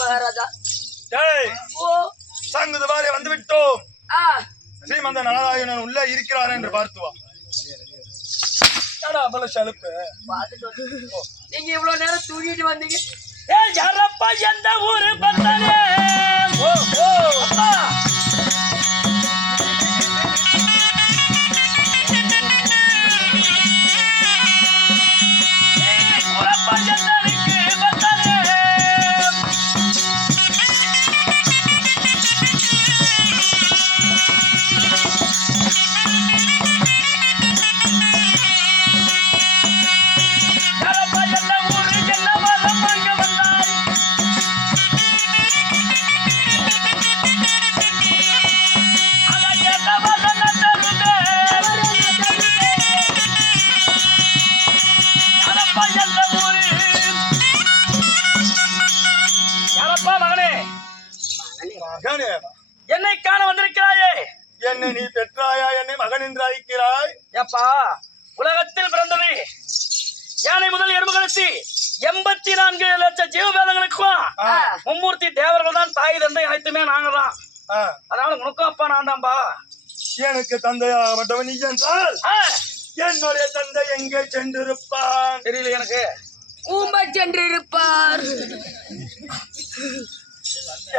மகாராஜா சங்குதுவாரி வந்து விட்டோம். ஸ்ரீமந்த நாராயணன் உள்ள இருக்கிறார் என்று பார்த்துவா. நீங்க இவ்வளவு நேரம் தூங்கிட்டு வந்தீங்க. யாரப்பா எந்த ஊரு பத்தாலே என்னை காண வந்திருக்கிறாயே. என்னை நீ பெற்றாயா? என்னை மகன் என்று அழைக்கிறாய்? ஏப்பா, உலகத்தில் பிறந்தது யானை முதல் எறும்பு கழிச்சு 84 லட்சம் ஜீவவேதங்களுக்கும் மும்மூர்த்தி தேவர்கள் தான். தாய் தந்தை அனைத்துமே நாங்க தான். அதனால உனக்கும் அப்பா நான் தான்பா. எனக்கு தந்தையாகப்பட்டவன் நீ என்றால் என்னுடைய தந்தை எங்கே சென்றிருப்பான்? தெரியல எனக்கு. ஊம்ப சென்றிருப்பார்.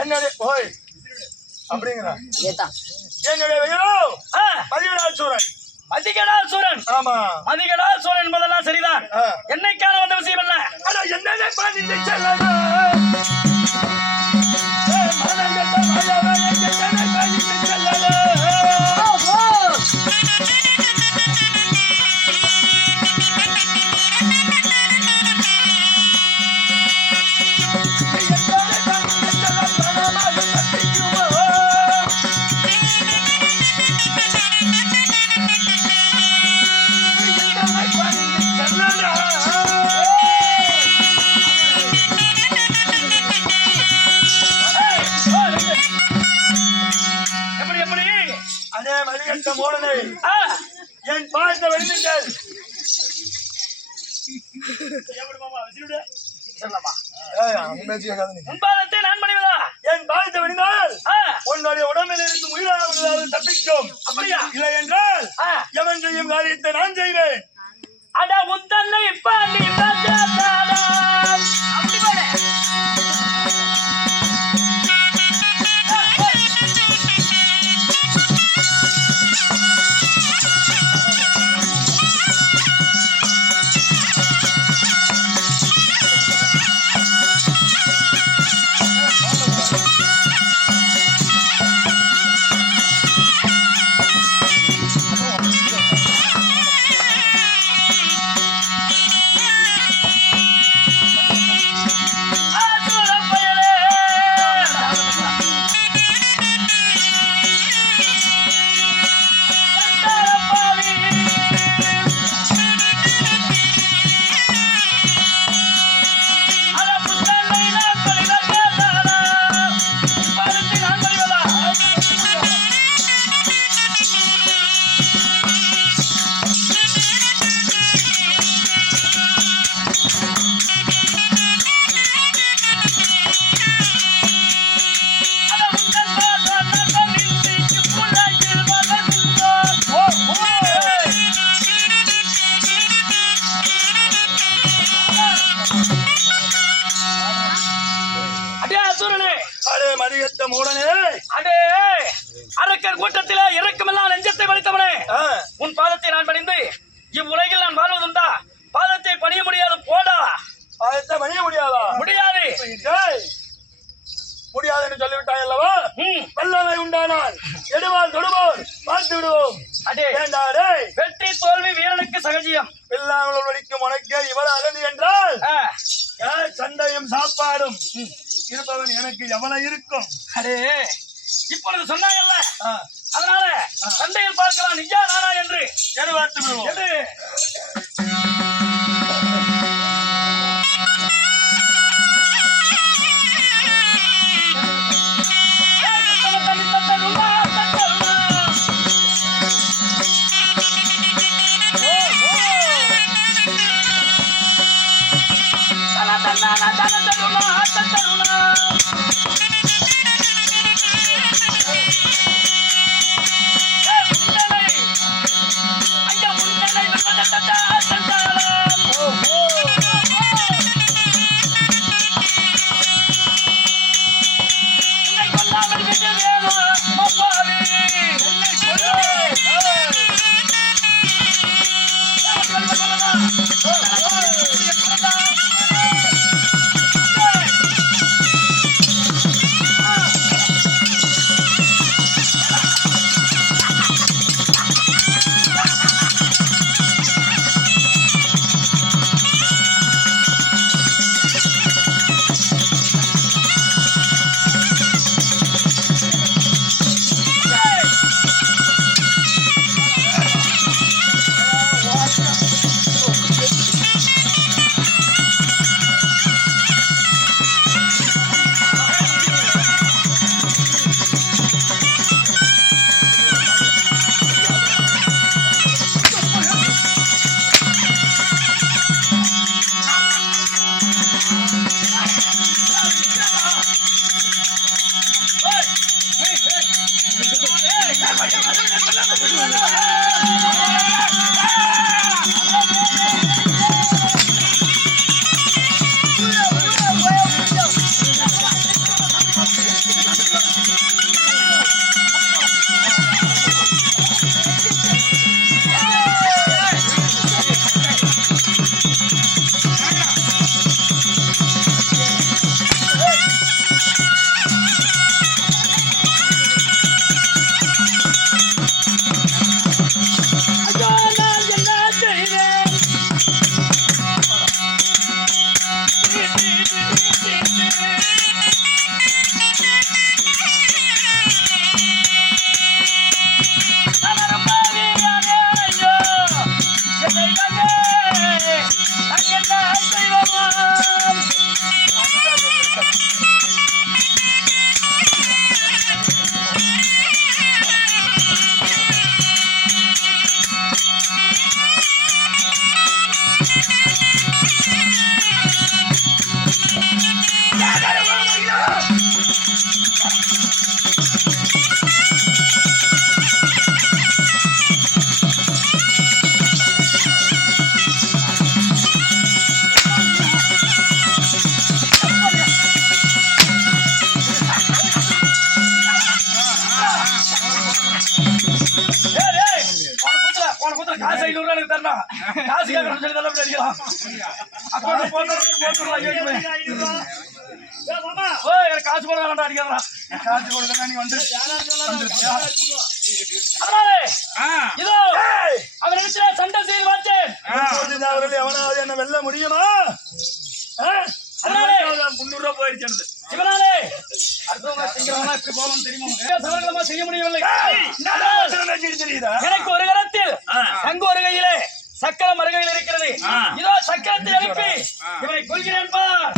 என்னுடைய போய் அப்படிங்கிறான். என்னுடைய மதிகடால் சூரன். மதிகடால் சூரன். ஆமா, மதிகடால் சூரன் என்பதெல்லாம் சரிதான். என்னைக்கான வந்த விஷயம் என்ன? என்ன பண்ணிட்டு என் பாதத்தை வெடிந்தீர்கள். நான் பண்ணிவதா? என் பாதத்தை வெடிந்தால் உன்னுடைய உடம்பில் இருக்கும் உயிராக தப்பிக்கும். அப்படியா? இல்லை என்றால் எவன் செய்யும் காரியத்தை நான் செய்வேன். அட முந்தல்லை பாண்டி அப்படி போட. அரக்கர் கூட்டத்தில இறக்கமெல்லாம் நெஞ்சத்தை வலித்தவனே, உன் பாதத்தை நான் பணிந்து இவ்வுலகில் நான் வாழ்வதுண்டா? பாதத்தை பணிய முடியாது. போடா. பாதத்தை பணிய முடியாதா? முடியாது. முடியாது என்று சொல்லிவிட்டாய் அல்லவா? வல்லமை உண்டானால் எடுவால் தொடுவோர் பார்த்து விடுவோம். வெற்றி தோல்வி வீரனுக்கு சகஜியம். இல்லாமல் வலிக்கும் உனக்கே இவர் அகதி என்றால் சண்டையும் சாப்பாடும் இருப்பவன் எனக்கு எவ்வளவு இருக்கும்? அடே, இப்பொழுது சொன்னாங்கல்ல, அதனால சண்டையில் பார்க்கலாம் நிஜா நானா என்று எதிர்பார்த்து விடுவோம். காசு 500 எனக்கு தரணும். காசு கேட்கறேன்னு சொல்லி தான் அடிக்கலாம். அக்கௌண்ட் போட்டு எனக்கு காசு போட வேண்டாம் அடிக்கிறா. காசு கொடுத்தா நீ வந்து அதனாலே இதோ அவன் இடத்துல சண்டை செய்து பார்த்தேன். அவர்கள் எவனாவது என்ன வெல்ல முடியுமா? அதனாலே 300 ரூபாய் போயிடுச்சு. இவனாலே அடுத்தவங்க திங்கிறவங்க இப்படி போகணும்னு தெரியுமா? சவர்களமா செய்ய முடியவில்லை. எனக்கு ஒரு கரத்தில் சங்கு ஒரு கையிலே சக்கரம் மறுகையில் இருக்கிறது. இதோ சக்கரத்தை எழுப்பி இவனை கொள்கிறேன் பார்.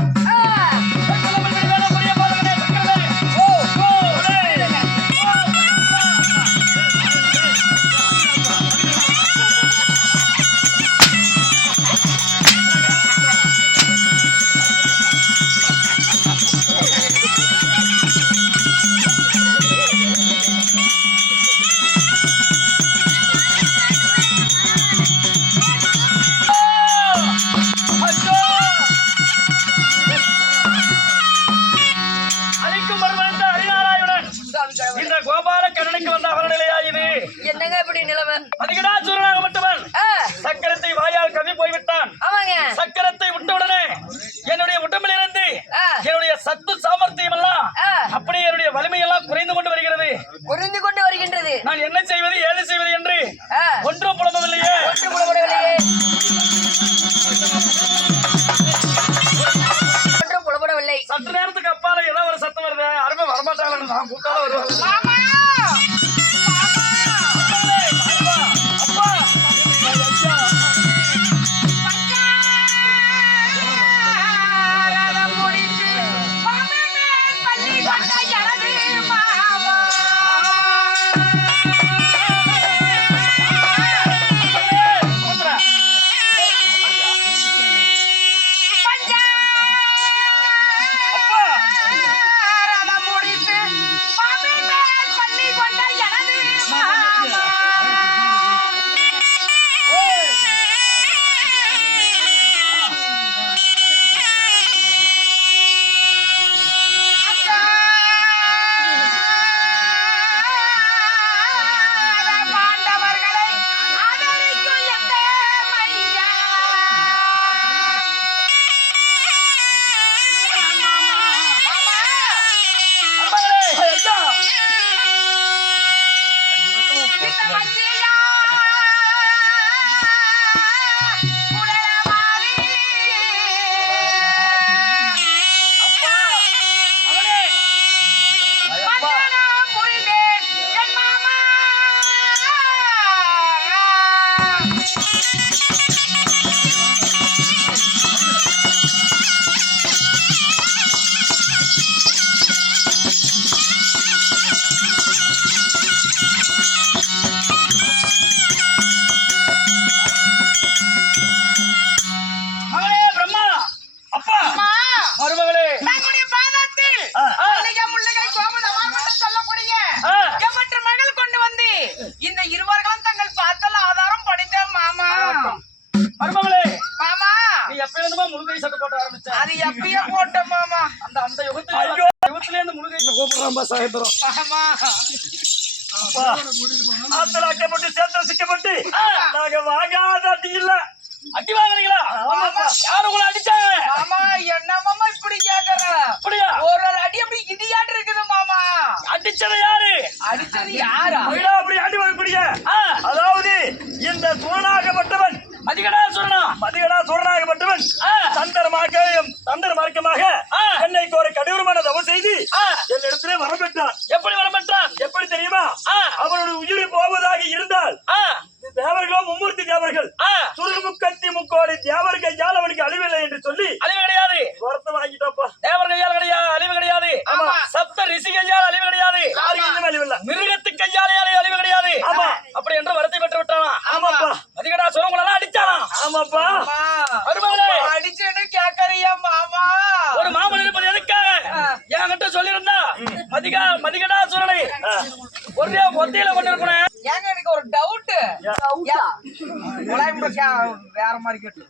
இந்த கோபால கருணைக்கு வந்த அவர்நிலையா இது? என்னங்க இப்படி நிலைமை? அதிகடா சூரனாகப்பட்டவன் சக்கரத்தை வாயால் கவி போய்விட்டான். சக்கரத்தை விட்டவுடனே என்னுடைய உடம்பில் இருந்து என்னுடைய சத்து சாமர்த்தியம் எல்லாம் அப்படியே என்னுடைய வலிமை எல்லாம் குறைந்து கொண்டு வருகிறது. நான் என்ன செய்வது ஏது செய்வது என்று ஒன்றும் புலம்பவில்லையே. சற்று நேரத்துக்கு அப்பால ஏதாவது ஒரு சத்தம் வருது. யாருமே வரமாட்டாங்க. நான் கூட்டால வருவேன். பள்ளி கொண்ட தான்பா சாயந்தரம் ஆமா ஆத்துல அக்கப்பட்டு சேர்த்து சிக்கப்பட்டு நாங்க வாங்காத அடி இல்ல. அடி வாங்குறீங்களா? யாரு உங்களை அடிச்சாங்க? மாமா என்ன மாமா இப்படி கேக்குற? அப்படியா? ஒரு அடி அப்படி இடியாட்டு இருக்குது மாமா. அடிச்சது யாரு? அடிச்சது யாரா? அப்படி அடி வாங்கக்கூடிய அதாவது இந்த சூரனாகப்பட்டவன் மதிகடா சூரனாகப்பட்டவன் தந்தர மார்க்கமாக என்னைக்கு ஒரு கடூரமான தவம் செய்து என்னிடத்திலே வரம் பெற்றான். எப்படி வரம் பெற்றான்? எப்படி தெரியுமா? அவனுடைய உயிர் போவதாக இருந்தால் தேவர்களோ மும்மூர்த்தி தேவர்கள் சுருமுக்கத்தி முக்கோடி தேவர் கையால் அவனுக்கு அழிவில்லை என்று சொல்லி அழிவு கிடையாது. வரத்தை வாங்கிட்டோப்பா. தேவர் கையால் கிடையாது, அழிவு கிடையாது. சப்த ரிஷி கையால் அழிவு கிடையாது. அழிவில்லை. மிருகத்து கையாலே அழிவு கிடையாது. ஆமா. அப்படி என்று வரத்தை பெற்று விட்டானா? ஆமாப்பா. மதிகடா சோழங்களெல்லாம் அடிச்சானா? ஆமாப்பா. வருமானே அடிச்சேன்னு கேக்குறியா மாமா? ஒரு மாமன் இருப்பது எதுக்காக என்கிட்ட சொல்லியிருந்தா மதிகடா சூரனை ஒரே ஒத்தையில கொண்டு இருக்கணும். ஏங்க எனக்கு ஒரு டவுட். வேற மாதிரி கேட்டு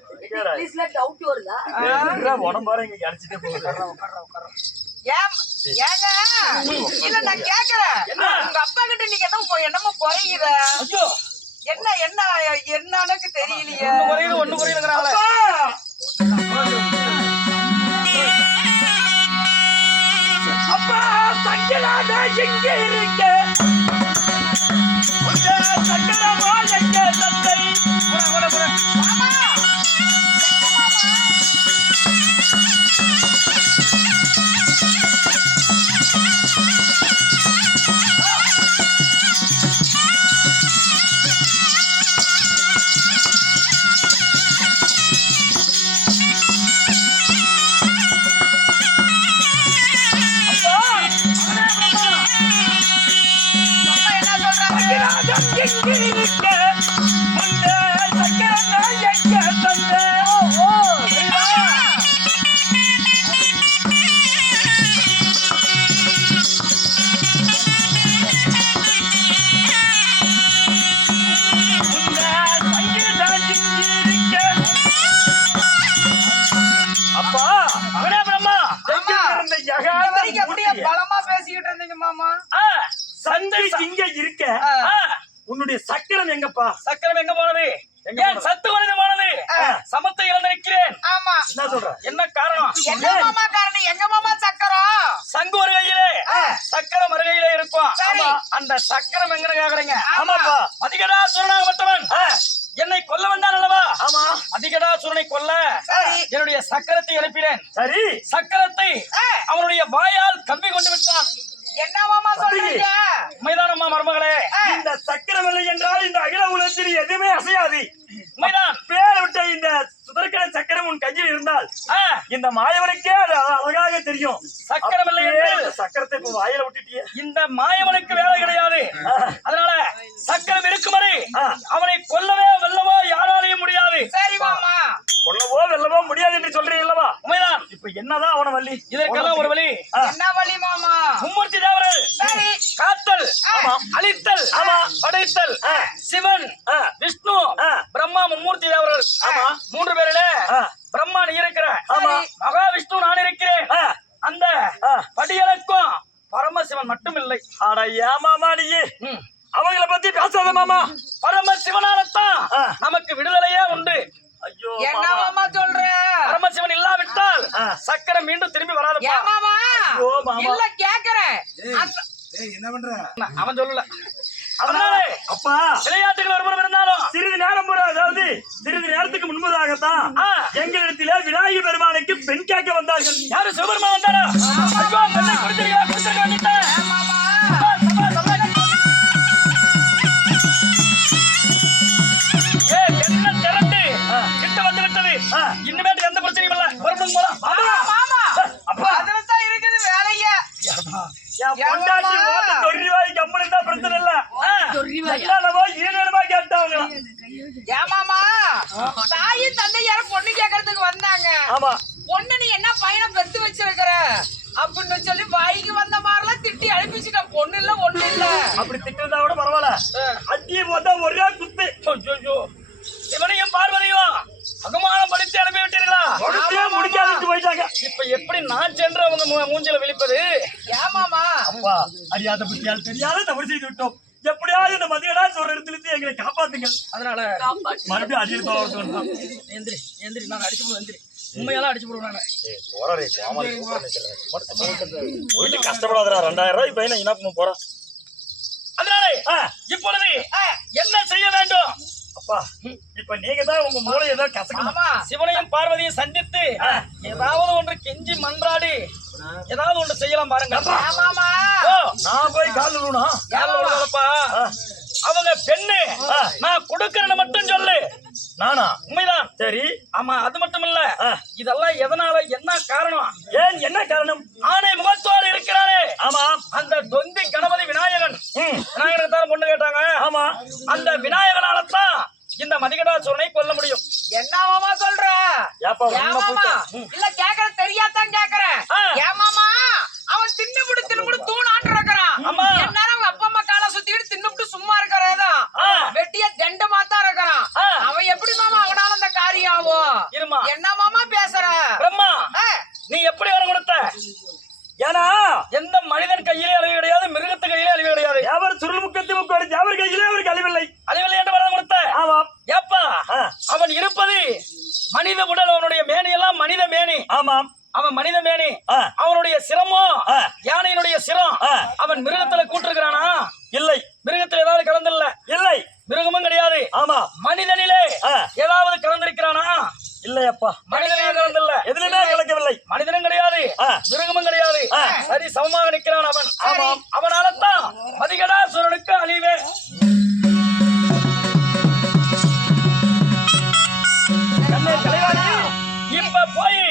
உடம்பாரு இங்க அடிச்சுட்டே போகுது. ஏங்க இல்ல நான் கேக்குறேன். உங்க அப்பா கிட்ட நீங்க என்னமோ குறையுத. ஐயோ என்ன என்ன என்னன்னு தெரியலையே. ஒண்ணு குறையுதுங்கிறாங்களே. அப்பா சங்கராத எங்க இருக்க? சங்கரமா எங்க தந்தை? மாமா பலமா பேசிக்கிட்டு இருந்தீங்க மாமா. சந்தை இங்க இருக்க உன்னுடைய சக்கரம் எங்கப்பா? சக்கரம் எங்க போனது? ஏன் சத்து குறைந்து போனது? சமத்தை இழந்திருக்கிறேன். ஆமா என்ன சொல்ற? என்ன காரணம்? என்ன மாமா காரணம்? எங்க மாமா சக்கரம்? சங்கு ஒரு கையிலே சக்கரம் மறு கையிலே இருக்கும். சரி. அந்த சக்கரம் எங்கன்னு கேக்குறீங்க? ஆமாப்பா. மதிகடா சூரனாகப்பட்டவன் என்னை கொல்ல வந்தான் அல்லவா? ஆமா. மதிகடா சூரனை கொல்ல சரி. என்னுடைய சக்கரத்தை எழுப்பினேன். சரி. சக்கரத்தை அவனுடைய வாயால் கம்பி கொண்டு விட்டான். என்ன மாமா சொல்றீங்க? உண்மைதானம்மா மருமகளே? இந்த சக்கரம் இல்லை என்றால் இந்த அகில உலகத்தில் எதுவுமே அசையாது. உண்மைதான். பேர் விட்ட இந்த சுதர்க்கன சக்கரம் உன் கையில் இருந்தால் இந்த மாயவனுக்கே அது அழகாக தெரியும். சக்கரம் இல்லை என்று சக்கரத்தை இப்ப வாயில விட்டுட்டியே. இந்த மாயவனுக்கு வேலை கிடையாது. அதனால சக்கரம் இருக்கும் வரை அவனை கொல்லவே வெல்லவோ யாராலையும் முடியாது. சரி மாமா. கொல்லவோ வெல்லவோ முடியாது என்று சொல்றீங்களா? உண்மைதான். இப்ப என்னதான் அவன வழி? இதற்கெல்லாம் ஒரு வழி. என்ன வழி மாமா? மும்மூர்த்தி தேவர்கள் சரி. காத்தல், அழித்தல், படைத்தல், சிவன், விஷ்ணு, பிரம்மா மும்மூர்த்தி தேவர்கள். மூன்று பேரிலே பிரம்மா நீ இருக்கிற, மகாவிஷ்ணு நான் இருக்கிறேன். அந்த படியலுக்கும் பரமசிவன் மட்டும் இல்லை. ஆனா ஏமாமா நீ அவங்களை பத்தி பேசாத மாமா. பரமசிவனால்தான் நமக்கு விடுதலையே உண்டு. ஐயோ என்ன மாமா சொல்ற? பரமசிவன் இல்லாவிட்டால் சக்கரம் மீண்டும் திரும்பி வராது. இல்ல கேக்குறேன். என்ன பண்ற? அவன் சொல்லல. அதனால அப்பா விளையாட்டுகள் ஒருபுறம் இருந்தாலும் சிறிது நேரம் அதாவது சிறிது நேரத்துக்கு முன்பதாகத்தான் எங்களிடத்திலே விநாயகர் பெருமானுக்கு பெண் கேட்க வந்தார்கள். யாரு சிவபெருமான் வந்தாரா? ஐயோ பெண்ணை குடிச்சிருக்கா குடிச்சிருக்க வேண்டிட்டேன். என்ன திரண்டு கிட்ட வந்து விட்டது. இனிமேட்டு எந்த பிரச்சனையும் இல்ல. மறுபடியும் போலாம். அப்பா அதுலதான் இருக்குது வேலைய. பொண்டாட்டி ஓட்ட தொழில்வாய்க்கு அம்மனு தான் பிரச்சனை இல்ல. கேட்டாங்க. ஏமாமா தாயும் தந்தையாரும் பொண்ணு கேட்கறதுக்கு வந்தாங்க. ஆமா. பொண்ணு நீ என்ன பையனை பெத்து வச்சிருக்கிற அப்படின்னு சொல்லி வாய்க்கு வந்த மாதிரிலாம் திட்டி அனுப்பிச்சுட்ட. பொண்ணு இல்ல ஒண்ணு இல்ல. அப்படி திட்டுறதா கூட பரவாயில்ல. அட்டியை போட்டா ஒரே குத்து. சிவனையும் பார்வதியும் அகமானம் படித்து அனுப்பி விட்டீர்களா? முடிக்காதுட்டு போயிட்டாங்க. இப்ப எப்படி நான் சென்று அவங்க மூஞ்சில விழிப்பது? ஏமாமா அப்பா அறியாத புத்தியால் தெரியாத தவறு செய்து விட்டோம். எப்படியாவது இந்த மதியடா சொல்ற இடத்துல இருந்து எங்களை காப்பாத்துங்க. அதனால மறுபடியும் அடியில் தோறணும். எந்திரி எந்திரி, நான் அடிச்சு போடுவேன். எந்திரி, உண்மையெல்லாம் அடிச்சு போடுவேன். போயிட்டு கஷ்டப்படாதரா 2000 ரூபாய் பையனை என்ன போறான். அதனால இப்பொழுது என்ன செய்ய வேண்டும்? அப்பா இப்ப நீங்க தான் உங்க மூளை ஏதோ கசக்கணும். ஆமா சிவனையும் பார்வதியும் சந்தித்து ஏதாவது ஒன்று கெஞ்சி மன்றாடி ஏதாவது ஒன்று செய்யலாம் பாருங்க. ஆமாமா நான் போய் கால் விழுனா அவங்க பெண்ணு நான் கொடுக்கறேன்னு மட்டும் சொல்லு. நானா? உண்மைதான். சரி. ஆமா, அது மட்டும் இல்ல, இதெல்லாம் எதனால, என்ன காரணம்? ஏன் என்ன காரணம்? ஆணை முகத்தோடு இருக்கிறானே, ஆமா, அந்த தொந்தி கணபதி விநாயகன். விநாயகனை தான் பொண்ணு கேட்டாங்க. ஆமா, அந்த விநாயகனாலதான் இந்த மதிகடாசுரனை கொல்ல முடியும். என்னமாமா சொல்ற? ஏமாமா இல்ல கேக்குற தெரியாதான் கேக்குறேன். ஏமாமா அவன் தின்னுபுடு தூண் ஆட்டு இருக்கிறான். என்னால அவங்க அப்பா அம்மா காலை சுத்திட்டு தின்னுபுட்டு சும்மா இருக்கிறதான் வெட்டிய தண்டமா தான் இருக்கிறான். அவன் எப்படி மாமா அவனால அந்த காரியம் ஆகும்? இருமா, என்ன மாமா பேசுற? பிரம்மா நீ எப்படி வர கொடுத்த? ஏன்னா எந்த மனிதன் கையிலே அழிவு கிடையாது, மிருகத்து கையிலே அழிவு கிடையாது. அவர் சுருள்முக்கத்தி முக்கோடி தேவர் கையிலே அவருக்கு அழிவில்லை. அழிவில்லை என்று வரத கொடுத்த. ஆமா. ஏப்பா அவன் இருப்பது மனித உடல், அவனுடைய மேனியெல்லாம் மனித மேனி. ஆமாம், அவன் மனித மேனி. அவனுடைய சிரமோ யானையினுடைய சிரம். அவன் மிருகத்துல கூட்டிருக்கிறானா? இல்லை. மிருகத்துல ஏதாவது கலந்துல்ல? இல்லை. மிருகமும் கிடையாது. ஆமா. மனிதனிலே ஏதாவது கலந்திருக்கிறானா? இல்லையப்பா, மனிதனே கலந்துல்ல, எதுலையுமே கலக்கவில்லை. மனிதனும் கிடையாது, மிருகமும் கிடையாது, சரி சமமாக நிற்கிறான் அவன். ஆமாம், அவனாலத்தான் மதிகடாசுரனுக்கு அழிவே. இப்ப போய்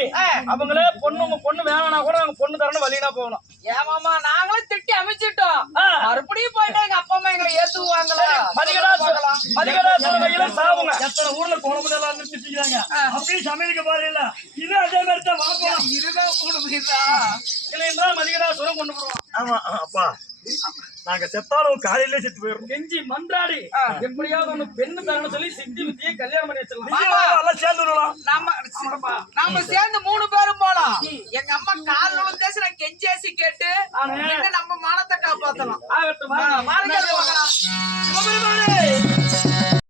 அவங்களே பொண்ணு வேணா கூட அவங்க பொண்ணு தரணும், வழினா போகணும். ஏமாமா நாங்களும் திட்டி அமைச்சிட்டோம், மறுபடியும் போயிட்டா எங்க அப்பா அம்மா எங்களை ஏத்துவாங்களா? மதிகடாசுரன் கையில சாவுங்க. எத்தனை ஊர்ல குழம்பு எல்லாம் திட்டிக்கிறாங்க, அப்படியே சமையலுக்கு பாருங்க. இது அதே மாதிரி தான் வாப்போம். இதுதான் கூட போயிடுறா இல்லை என்றால் மதிகடாசுரன் கொண்டு போடுவான். ஆமா அப்பா, நாங்க செத்தாலும் காலையிலே செத்து போயிடும். கெஞ்சி மன்றாடி எப்படியாவது ஒண்ணு பெண்ணு தரணும் சொல்லி சித்தி வித்தியை கல்யாணம் பண்ணி வச்சிடலாம். எல்லாம் சேர்ந்து விடலாம். நம்ம சேர்ந்து 3 பேரும் போலாம். எங்க அம்மா கால் விழுந்தேசி நான் கெஞ்சேசி கேட்டு நம்ம மானத்தை காப்பாத்தலாம். ஆகட்டும்.